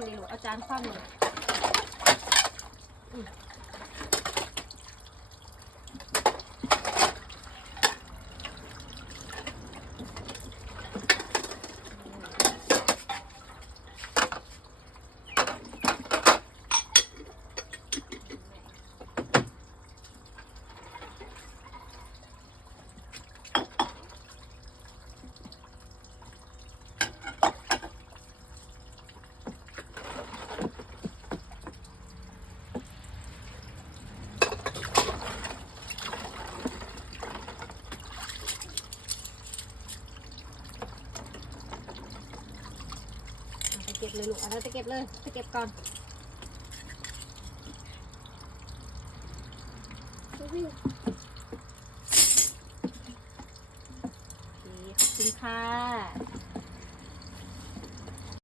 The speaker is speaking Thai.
ำนี่ลูกอาจานคว่ำเลย ก็บเลยลูกเอาจะเก็บเลยจะเก็บก่อนวิ่งโอเคขอบคุณค่ะ